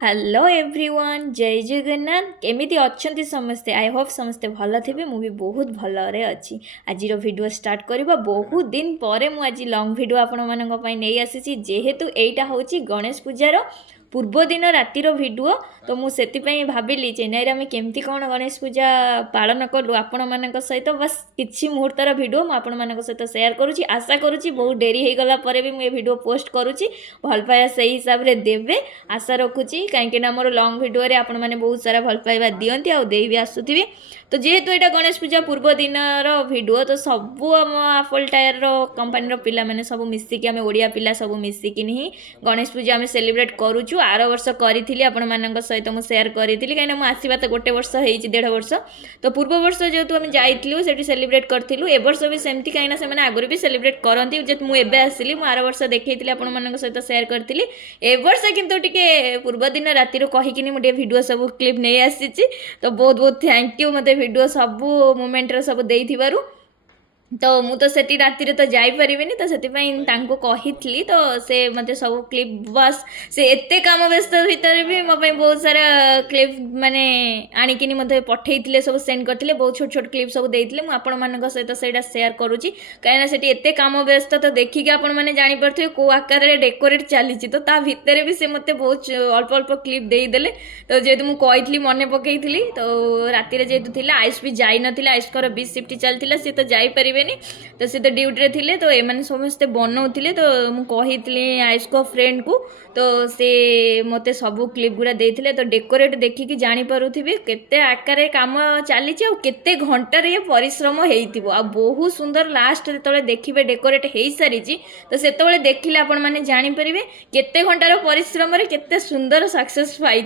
Hello everyone जय जगन्नाथ केमिति अच्छंती समस्ते आई होप समस्ते भल थे मुझे बहुत भलरे अच्छी आज वीडियो स्टार्ट करवा बहुत दिन पर मु आज लंग वीडियो आपण नहीं आसी जेहेतु एटा हूँ गणेश पूजार पूर्व दिन रातिर वीडियो तो मुझे भाविली चेन्नई आम केमती कौन गणेश पूजा पालन कलु आपण मान सहित बस किसी मुहूर्तर वीडियो मुझे सहित सेयार करुँची आशा करुँची बहुत डेरी हो गला भी मुझे वीडियो पोस्ट करुँची भल पाया से हिसाब से देवे आशा रखुची कहीं मोर लंग वीडियो आपण मैंने बहुत सारा भल पाइबा दियंती आउ दे भी आसुथिबे तो जेहेतु यहाँ गणेश पूजा पूर्व दिन वीडियो तो सबू आम आफल टायर कंपानी पिला मैंने सब मिसिकी आम ओडिया पिला सब मिसिकी ही गणेश पूजा आम सेलिब्रेट करुचु आर वर्ष करी आपण मान सहित मुझे सेयार करी कहीं आसवा तो गोटे वर्ष हो 1.5 वर्ष तो पूर्व वर्ष जेहेतु आम जाइलु से सेलिब्रेट करूँ ए वर्ष भी सेमती कहीं से आगुरी भी सेलिब्रेट करती जेहेतु मुझे आसली मुझे आर वर्ष देखी आपण मान सहित सेयार करी ए वर्ष किंतु टिके पूर्व दिन रातिर कहीकि मुझे वीडियो सब क्लिप नहीं आसी तो बहुत बहुत थैंक यू मत वीडियो सबू मोमेंट सब देइथिबारु तो मु तो सेठी राति तो जाई परिबेनी तो सेति कही तो से मते सब क्लिप बस से एते काम व्यस्त भीतर भी मो बहुत सारा क्लिप माने आनिकिनी मते पठेइथिले सब सेंड करथिले बहुत छोट छोट क्लिप सब देइथिले मु आपण मानक सहित सेटा शेयर करूची काहेना सेठी एते काम व्यस्त तो देखि के आपण माने जानि परथिबे को आकार रे डेकोरेट चली तो ता भीतर भी से मते बहुत अल्प अल्प क्लिप देई देले तो जेतु मु कहिथिली मने पकेइथिली तो राति रे जेतु थिला आइस भी जाई नथिला आइस कर 20 शिफ्ट चलथिला से तो जाई परिबे तो सी तो ड्यूटी थे तो ये समस्ते बनाऊे तो मुझे आयुष को फ्रेंड को तो से मत सब क्लिप गुड़ा देते तो डेकोरेट देखिकी जापे केते आकार काम चली केते घंटार ये परिश्रम हो बहुत सुंदर लास्ट जो देखिए डेकोरेट हो सारी तो से देखिले आपण मैंने जापर केते घंटार परिश्रम केते सुंदर सक्सेस पाई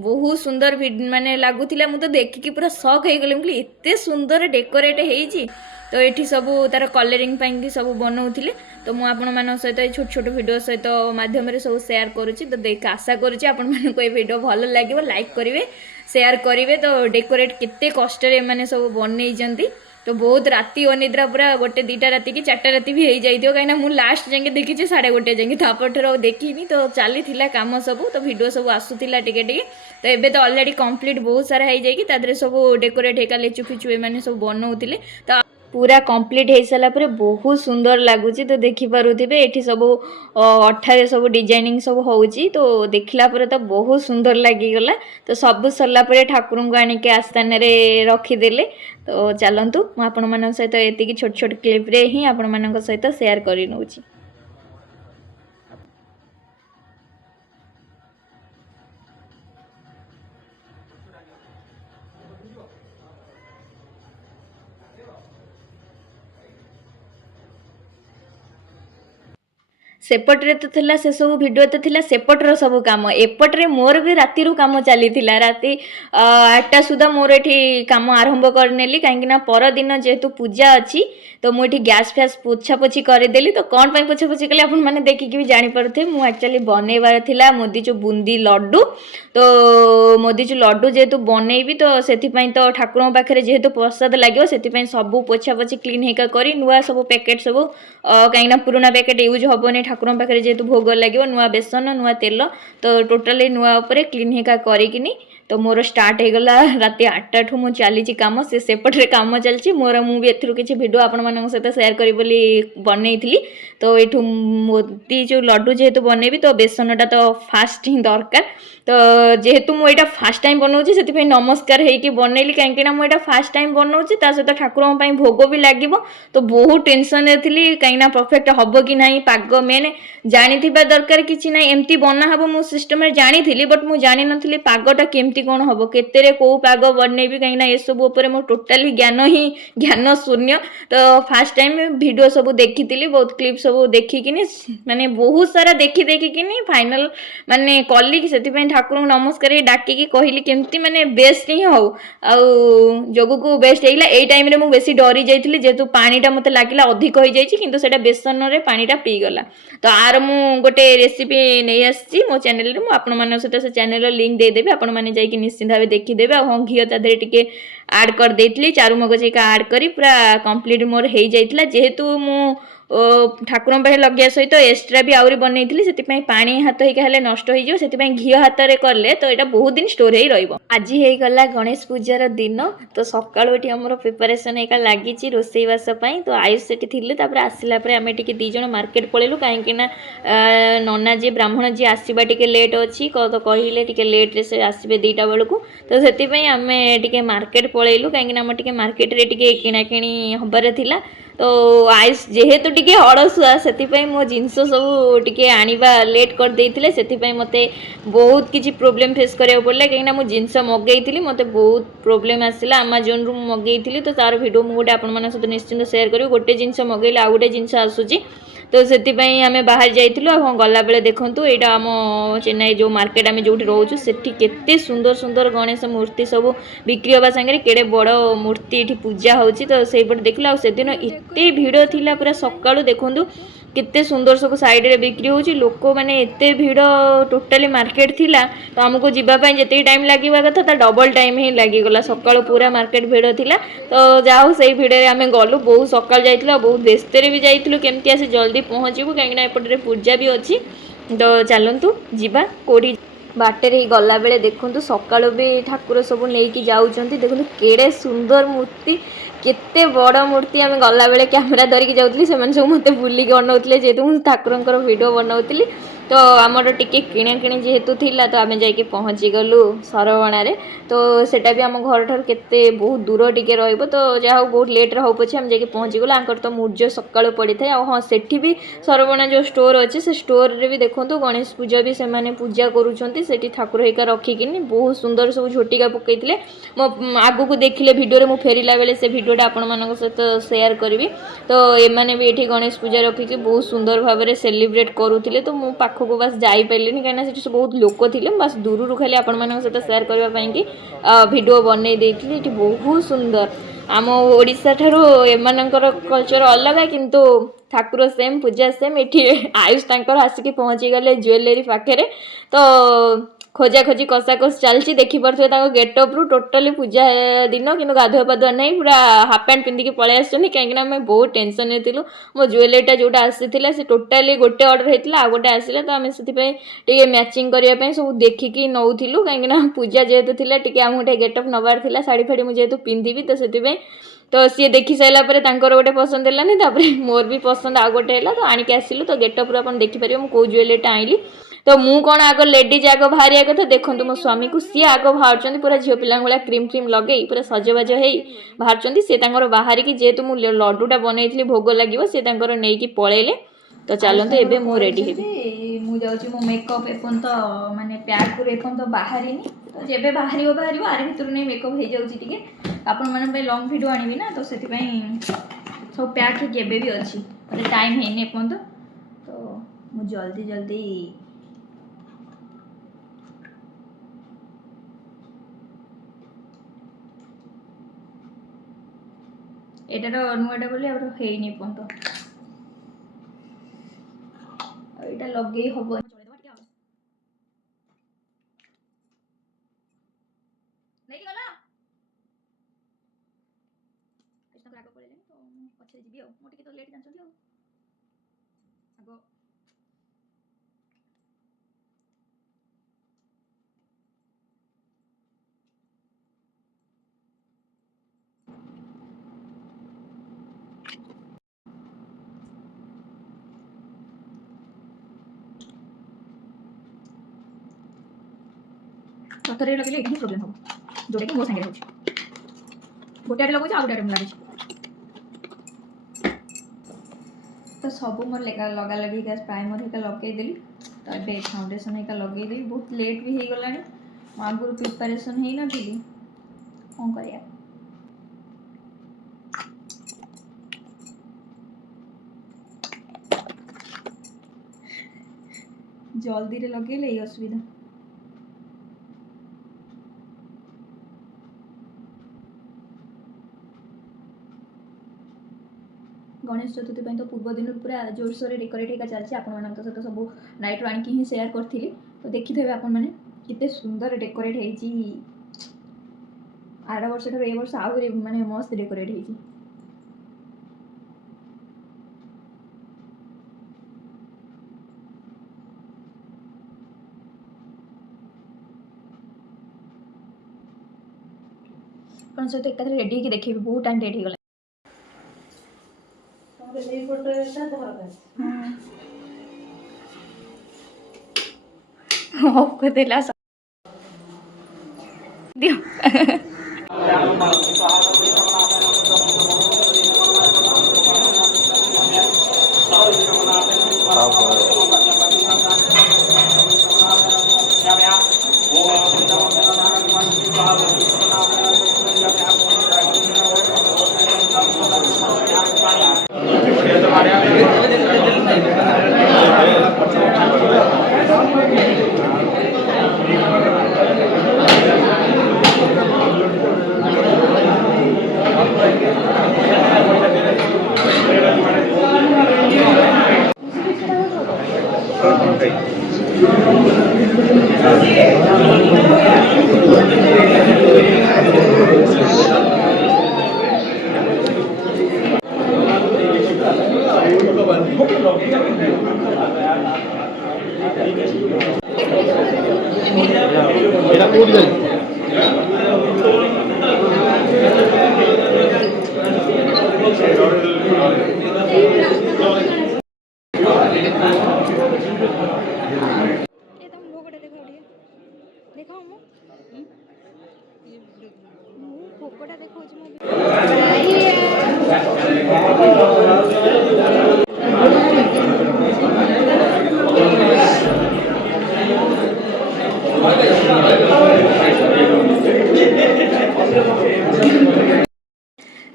बहुत सुंदर माने लगुला मुझे देखिकी पूरा शक हो गली एते सुंदर डेकोरेट हो तो ये सब तार कलरिंग की सब बनाऊे तो मुझे सहित छोट छोट वीडियो सहित माध्यम सब सेयार करुँची तो देख आशा करुँची आपण ये वीडियो भल लगे लाइक करेंगे सेयार करेंगे तो डेकोरेट केते कष्ट मैंने सब बनई तो बहुत राति अनिद्रा पूरा गोटे 2टा राति कि 4टा राति भी हो जाइए कहीं मुझे लास्ट जाके देखी 1:30 जाए तापर देखी तो चली काम सब तो वीडियो सब आसूला टिके तो एबे तो ऑलरेडी कंप्लीट बहुत सारा हो जाए सब डेकोरेट होगा लिचु फिचु मैंने सब बनाऊे तो पूरा कंप्लीट हो सारा पर बहुत सुंदर लगुच तो देखिपे ये सब अठारे सब डिजाइनिंग सब होची तो देखला पर तो बहुत सुंदर लगिगला तो सब सरला ठाकुर को आनिक आस्थान रखीदे तो चलतु मुझे सहित ये छोट छोट क्लिप रे ही आपण सहित सेयार कर नौची। सेपट्रे तो थिला से सब वीडियो तो थिला सेपटर सब काम एपट्रे मोर भी राति काम चली राति 8टा सुधा मोर ये काम आरंभ करनेली कहीं पर दिन जेहेतु पूजा अच्छी तो मुझे गैस फैस पोछापोछी करदेली तो कौन पर पोछापोछी कले आप मैंने देखिकी भी जापे मुझे एक्चुअली बनइबार थिला मोदीचू बुंदी लड्डू तो मोदीचू लड्डू जेहेतु बनइबी तो से तो ठाकुर पाखे जेहेतु प्रसाद लगे से सब पोछापोछी क्लीन होगा कर नुआ सब पैकेट सब कहीं पुराना पैकेट यूज हेनी ठाकुर पाखे जेहेतु भोग लगे नुआ बेसन नुआ तेल तो टोटाली नुआ उपर क्लीन होगा करिकिनी तो मोर स्टार्ट हो गला राति 8टा ठू मु चली काम सेपटे काम चलती मोर मुझे एथुरु किसी वीडियो आपण मान सहित सेयार करी बोली बनई तो ये मोदी जो लड्डू जेहेतु बनइबी तो बेसनटा तो फास्ट ही दरकार तो जेहेतु मुझे फास्ट टाइम बनाऊँगी से नमस्कार होगी बनइली कहीं मुझे फास्ट टाइम बनाऊँगी सहित ठाकुर भोग भी लगे तो बहुत टेंशन थी कहीं परफेक्ट हम कि ना पाग मेन जानी दरकार कि ना एमती बना हम मो सिस्टम जानी बट मुझे जानी नी पागटा केमती कौन हम केते कौ पाग बनइबी कहीं ये सब मो टोटाली ज्ञान ही ज्ञान शून्य तो फास्ट टाइम वीडियो सब देखी बहुत क्लिप सब देखिकी माने बहुत सारा देखिकी फाइनल माने कली से ठाकुर नमस्कार डाकिकी कहली केमती माने बेस्ट ही हो जोग को बेस्ट होगा यही टाइम रे मुझे बेसी डरी जाइए जेहेतु पानीटा मत लगे अधिक हो जाए बेसन रे पानीटा पीगला तो आर मु गोटे रेसिपी नहीं आसी मो चैनल रे आपण सहित से चैनल लिंक देदेवी आपण मैंने जाकि निश्चिंत भाव देखीदेवे हाँ घी ता टे आड कर देती चारू मगज एक आड करी पूरा कंप्लीट मोर हो जाइए जेहेतु मु ଠାକୁରଙ୍କ ପାଖରେ ଲଗେଇବା ସହିତ ଏକ୍ସଟ୍ରା ବି ଆହୁରି ବନେଇଥିଲି, ସେଥିପାଇଁ ପାଣି ହାତ ହେଇକା ହେଲେ ନଷ୍ଟ ହେଇଯିବ, ସେଥିପାଇଁ ଘିଅ ହାତରେ କଲେ ତ ଏଇଟା ବହୁତ ଦିନ ଷ୍ଟୋର ହେଇ ରହିବ। ଆଜି ହେଇଗଲା ଗଣେଶ ପୂଜାର ଦିନ, ତ ସକାଳୁ ଏଠି ଆମର ପ୍ରିପାରେସନ୍ ହେଇକା ଲାଗିଛି ରୋଷେଇବାସ ପାଇଁ। ତ ଆୟୁଷ ସେଠି ଥିଲେ, ତାପରେ ଆସିଲା ପରେ ଆମେ ଟିକେ ଦୁଇ ଜଣ ମାର୍କେଟ ପଳେଇଲୁ, କାହିଁକି ନା ନନା ଯିଏ ବ୍ରାହ୍ମଣ ଯିଏ ଆସିବା ଟିକେ ଲେଟ୍ ଅଛି, ତ କହିଲେ ଟିକେ ଲେଟ୍ରେ ସେ ଆସିବେ 2ଟା ବେଳକୁ, ତ ସେଥିପାଇଁ ଆମେ ଟିକେ ମାର୍କେଟ ପଳେଇଲୁ, କାହିଁକିନା ଆମର ଟିକେ ମାର୍କେଟରେ ଟିକେ କିଣାକିଣି ହେବାର ଥିଲା। ତ ଆୟୁଷ ଯେହେତୁ ଟିକେ ଅଳସୁଆ, ସେଥିପାଇଁ ମୋ ଜିନିଷ ସବୁ ଟିକେ ଆଣିବା ଲେଟ୍ କରିଦେଇଥିଲେ, ସେଥିପାଇଁ ମୋତେ ବହୁତ କିଛି ପ୍ରୋବ୍ଲେମ୍ ଫେସ୍ କରିବାକୁ ପଡ଼ିଲା, କାହିଁକିନା ମୁଁ ଜିନିଷ ମଗେଇଥିଲି, ମୋତେ ବହୁତ ପ୍ରୋବ୍ଲେମ୍ ଆସିଲା। ଆମାଜନରୁ ମୁଁ ମଗେଇଥିଲି, ତ ତାର ଭିଡ଼ିଓ ମୁଁ ଗୋଟେ ଆପଣମାନଙ୍କ ସହିତ ନିଶ୍ଚିନ୍ତ ସେୟାର କରିବି। ଗୋଟେ ଜିନିଷ ମଗେଇଲେ ଆଉ ଗୋଟେ ଜିନିଷ ଆସୁଛି, ତ ସେଥିପାଇଁ ଆମେ ବାହାରି ଯାଇଥିଲୁ। ଆଉ ହଁ, ଗଲାବେଳେ ଦେଖନ୍ତୁ ଏଇଟା ଆମ ଚେନ୍ନାଇ ଯେଉଁ ମାର୍କେଟ ଆମେ ଯେଉଁଠି ରହୁଛୁ, ସେଠି କେତେ ସୁନ୍ଦର ସୁନ୍ଦର ଗଣେଶ ମୂର୍ତ୍ତି ସବୁ ବିକ୍ରି ହେବା ସାଙ୍ଗରେ କେଡ଼େ ବଡ଼ ମୂର୍ତ୍ତି ଏଠି ପୂଜା ହେଉଛି, ତ ସେଇପଟେ ଦେଖିଲୁ। ଆଉ ସେଦିନ ଏତେ ଭିଡ଼ ଥିଲା, ପୁରା ସକାଳୁ ଦେଖନ୍ତୁ କେତେ ସୁନ୍ଦର ସବୁ ସାଇଡ଼ରେ ବିକ୍ରି ହେଉଛି, ଲୋକମାନେ ଏତେ ଭିଡ଼, ଟୋଟାଲି ମାର୍କେଟ ଥିଲା। ତ ଆମକୁ ଯିବା ପାଇଁ ଯେତିକି ଟାଇମ୍ ଲାଗିବା କଥା ତା ଡବଲ୍ ଟାଇମ୍ ହିଁ ଲାଗିଗଲା, ସକାଳୁ ପୁରା ମାର୍କେଟ ଭିଡ଼ ଥିଲା। ତ ଯାହା ହଉ ସେଇ ଭିଡ଼ରେ ଆମେ ଗଲୁ, ବହୁତ ସକାଳୁ ଯାଇଥିଲୁ, ଆଉ ବହୁତ ବ୍ୟସ୍ତରେ ବି ଯାଇଥିଲୁ, କେମିତି ଆସି ଜଲ୍ଦି ପହଞ୍ଚିବୁ, କାହିଁକିନା ଏପଟରେ ପୂଜା ବି ଅଛି। ତ ଚାଲନ୍ତୁ ଯିବା। କେଉଁଠି ବାଟରେ ଗଲାବେଳେ ଦେଖନ୍ତୁ ସକାଳୁ ବି ଠାକୁର ସବୁ ନେଇକି ଯାଉଛନ୍ତି, ଦେଖନ୍ତୁ କେଡ଼େ ସୁନ୍ଦର ମୂର୍ତ୍ତି, କେତେ ବଡ଼ ମୂର୍ତ୍ତି। ଆମେ ଗଲାବେଳେ କ୍ୟାମେରା ଧରିକି ଯାଉଥିଲି, ସେମାନେ ସବୁ ମୋତେ ବୁଲିକି ଅନଉଥିଲେ, ଯେହେତୁ ମୁଁ ଠାକୁରଙ୍କର ଭିଡ଼ିଓ ବନାଉଥିଲି। ତ ଆମର ଟିକେ କିଣାକିଣି ଯେହେତୁ ଥିଲା, ତ ଆମେ ଯାଇକି ପହଞ୍ଚିଗଲୁ ସରବଣାରେ। ତ ସେଇଟା ବି ଆମ ଘରଠାରୁ କେତେ ବହୁତ ଦୂର ଟିକେ ରହିବ, ତ ଯାହା ହଉ ବହୁତ ଲେଟ୍ରେ ହଉ ପଛେ ଆମେ ଯାଇକି ପହଞ୍ଚିଗଲୁ। ଆଙ୍କର ତ ମୂର୍ଯ୍ୟ ସକାଳୁ ପଡ଼ିଥାଏ। ଆଉ ହଁ, ସେଠି ବି ସରବଣା ଯେଉଁ ଷ୍ଟୋର୍ ଅଛି, ସେ ଷ୍ଟୋର୍ରେ ବି ଦେଖନ୍ତୁ ଗଣେଶ ପୂଜା ବି ସେମାନେ ପୂଜା କରୁଛନ୍ତି, ସେଠି ଠାକୁର ହେଇକା ରଖିକିନି ବହୁତ ସୁନ୍ଦର ସବୁ ଝୋଟିକା ପକାଇଥିଲେ। ମୋ ଆଗକୁ ଦେଖିଲେ ଭିଡ଼ିଓରେ, ମୁଁ ଫେରିଲା ବେଳେ ସେ ଭିଡ଼ିଓଟା ଆପଣମାନଙ୍କ ସହିତ ସେୟାର କରିବି। ତ ଏମାନେ ବି ଏଠି ଗଣେଶ ପୂଜା ରଖିକି ବହୁତ ସୁନ୍ଦର ଭାବରେ ସେଲିବ୍ରେଟ୍ କରୁଥିଲେ। ତ ମୁଁ ପାଖକୁ ବାସ୍ ଯାଇପାରିଲିନି, କାହିଁକିନା ସେଠି ବହୁତ ଲୋକ ଥିଲେ। ମୁଁ ବାସ୍ ଦୂରରୁ ଖାଲି ଆପଣମାନଙ୍କ ସହିତ ସେୟାର କରିବା ପାଇଁକି ଭିଡ଼ିଓ ବନେଇ ଦେଇଥିଲି। ଏଠି ବହୁତ ସୁନ୍ଦର, ଆମ ଓଡ଼ିଶା ଠାରୁ ଏମାନଙ୍କର କଲଚର ଅଲଗା, କିନ୍ତୁ ଠାକୁର ସେମ୍, ପୂଜା ସେମ୍। ଏଠି ଆୟୁଷ ତାଙ୍କର ଆସିକି ପହଞ୍ଚିଗଲେ ଜୁଏଲାରୀ ପାଖରେ, ତ ଖୋଜାଖୋଜି କଷାକଷି ଚାଲିଛି। ଦେଖିପାରୁଥିବେ ତାଙ୍କ ଗେଟଅପ୍ରୁ, ଟୋଟାଲି ପୂଜା ଦିନ କିନ୍ତୁ ଗାଧୁଆ ପାଧୁଆ ନାହିଁ, ପୁରା ହାଫ୍ ପ୍ୟାଣ୍ଟ ପିନ୍ଧିକି ପଳେଇ ଆସିଛନ୍ତି, କାହିଁକିନା ଆମେ ବହୁତ ଟେନସନ୍ରେ ଥିଲୁ। ମୋ ଜୁଏଲାରୀଟା ଯେଉଁଟା ଆସିଥିଲା ସେ ଟୋଟାଲି ଗୋଟେ ଅର୍ଡ଼ର ହେଇଥିଲା, ଆଉ ଗୋଟେ ଆସିଲା, ତ ଆମେ ସେଥିପାଇଁ ଟିକେ ମ୍ୟାଚିଂ କରିବା ପାଇଁ ସବୁ ଦେଖିକି ନେଉଥିଲୁ, କାହିଁକିନା ପୂଜା ଯେହେତୁ ଥିଲା, ଟିକେ ଆମକୁ ଟିକେ ଗେଟଅପ୍ ନେବାର ଥିଲା, ଶାଢ଼ୀ ଫାଢ଼ୀ ମୁଁ ଯେହେତୁ ପିନ୍ଧିବି, ତ ସେଥିପାଇଁ। ତ ସିଏ ଦେଖି ସାରିଲା ପରେ ତାଙ୍କର ଗୋଟେ ପସନ୍ଦ ହେଲାନି, ତାପରେ ମୋର ବି ପସନ୍ଦ ଆଉ ଗୋଟେ ହେଲା, ତ ଆଣିକି ଆସିଲୁ। ତ ଗେଟଅପ୍ରୁ ଆପଣ ଦେଖିପାରିବେ ମୁଁ କେଉଁ ଜୁଏଲାରୀଟା ଆଣିଲି। ତ ମୁଁ କ'ଣ ଆଗ ଲେଡ଼ିଜ୍ ଆଗ ବାହାରିବା କଥା, ଦେଖନ୍ତୁ ମୋ ସ୍ୱାମୀକୁ ସିଏ ଆଗ ବାହାରୁଛନ୍ତି, ପୁରା ଝିଅ ପିଲାଙ୍କ ଭଳିଆ କ୍ରିମ୍ ଫ୍ରିମ୍ ଲଗେଇ ପୁରା ସଜବାଜ ହେଇ ବାହାରୁଛନ୍ତି। ସେ ତାଙ୍କର ବାହାରିକି, ଯେହେତୁ ମୁଁ ଲଡ଼ୁଟା ବନେଇଥିଲି ଭୋଗ ଲାଗିବ, ସେ ତାଙ୍କର ନେଇକି ପଳେଇଲେ। ତ ଚାଲନ୍ତୁ ଏବେ ମୁଁ ରେଡ଼ି ହେବି। ମୁଁ ଯାଉଛି, ମୋ ମେକଅପ୍ ଏପର୍ଯ୍ୟନ୍ତ ମାନେ ପ୍ୟାକ୍ରୁ ଏପର୍ଯ୍ୟନ୍ତ ବାହାରିନି, ତ ଯେବେ ବାହାରିବ ଆରି ଭିତରୁ ନେଇ ମେକଅପ୍ ହେଇଯାଉଛି। ଟିକେ ଆପଣମାନଙ୍କ ପାଇଁ ଲଙ୍ଗ୍ ଭିଡ଼ିଓ ଆଣିବି ନା, ତ ସେଥିପାଇଁ ସବୁ ପ୍ୟାକ୍ ହେଇକି ଏବେ ବି ଅଛି, ମୋତେ ଟାଇମ୍ ହେଇନି ଏପର୍ଯ୍ୟନ୍ତ। ତ ମୁଁ ଜଲ୍ଦି ଏଇଟାର ନୂଆଟା ବୋଲି ଆଉ ହେଇନି ଏପର୍ଯ୍ୟନ୍ତ, ଆଉ ଏଇଟା ଲଗେଇ ହବ। ନେଇକି ଗଲା ଆଗ ପଳେଇଲେଣି, ତ ମୁଁ ପଛରେ ଯିବି। ଆଉ ମୁଁ ଟିକେ ତ ଲେଟ୍ ଜାଣିଛନ୍ତି, ଆଉ ଆଗ ସତରେ ଲଗେଇଲେ ଏଇଟା ହିଁ ପ୍ରୋବ୍ଲେମ୍ ହେବ, ଯେଉଁଟାକି ମୋ ସାଙ୍ଗରେ ହେଉଛି। ଗୋଟେ ଆଡ଼େ ଲଗାଉଛି, ଆଉ ଗୋଟେ ଆଡ଼େ ମୁଁ ଲାଗୁଛି। ତ ସବୁ ମୋର ଲଗାଲଗି ହେଇକା ପ୍ରାଇମର୍ ହେଇକା ଲଗେଇଦେଲି। ତ ଏବେ ଫାଉଣ୍ଡେସନ୍ ହେଇକା ଲଗେଇଦେବି, ବହୁତ ଲେଟ୍ ବି ହେଇଗଲାଣି, ମୁଁ ଆଗରୁ ପ୍ରିପାରେସନ୍ ହେଇନଥିଲି, କ'ଣ କରିବା। ଜଲ୍ଦିରେ ଲଗେଇଲେ ଏଇ ଅସୁବିଧା। ଗଣେଶ ଚତୁର୍ଥୀ ପାଇଁ ତ ପୂର୍ବ ଦିନରୁ ପୁରା ଜୋରସୋରରେ ଡେକୋରେଟ୍ ହେଇକା ଚାଲିଛି, ଆପଣମାନଙ୍କ ସହିତ ସବୁ ନାଇଟ୍ରୁ ଆଣିକି ହିଁ ସେୟାର କରିଥିଲି। ତ ଦେଖିଥିବେ ଆପଣମାନେ କେତେ ସୁନ୍ଦର ଡେକୋରେଟ୍ ହେଇଛି। ଆର ବର୍ଷ ଠାରୁ ଏ ବର୍ଷ ଆହୁରି ମାନେ ମସ୍ତ ଡେକୋରେଟ୍ ହେଇଛି। ଆପଣ ସହିତ ଏକାଥରେ ରେଡ଼ି ହେଇକି ଦେଖେଇବି ବହୁତ ଟାଇମ୍ ଲେଟ୍ ହେଇଗଲା। ଅଫ୍ କରିଦେଲା ଦିଅ।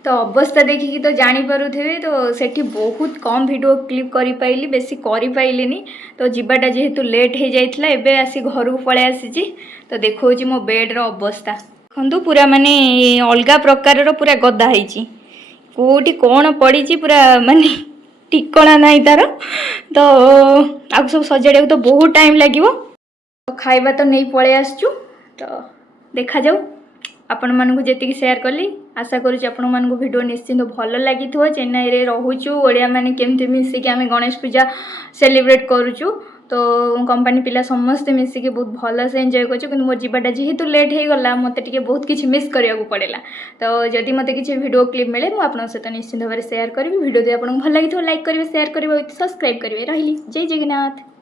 तो अवस्था देखिकी तो जानीपे तो सेठी बहुत कम वीडियो क्लिप कर पाइली बेसी कर पाइलिनी तो जीवाटा जेहेतु लेट हो जाइए एबे आसी घर को पलि आसी तो देखो मो बेड्र अवस्था देखु पूरा माने अलग प्रकार पूरा गदा है कोटी कौन पड़ी पूरा माने ठिकना ना तार तो आग सब सजाड़ा तो बहुत टाइम लगे तो खाइबा तो नहीं पलि आसचु तो देखा जाऊ आपण मानक जी सेयार कली आशा करुँच आपण मानक वीडियो निश्चिंत भल लगी चेन्नई रे रोचु ओडिया माने केमती मिसिकी आम गणेश पूजा सेलिब्रेट करुचु तो कंपनी पिला समस्ते मिसिकी बहुत भल से एंजॉय करछु किंतु मोर जीवाटा जेहेतु लेट हो गला मते टिके बहुत किछि मिस करिया को पड़ेला तो जदि मते किछि वीडियो क्लिप मिले मु आपन सहित निश्चिंत भाव शेयर करी वीडियो दे आपन भल लगी लाइक करिवे शेयर करिवे सब्सक्राइब करिवे रहिली जय जगन्नाथ।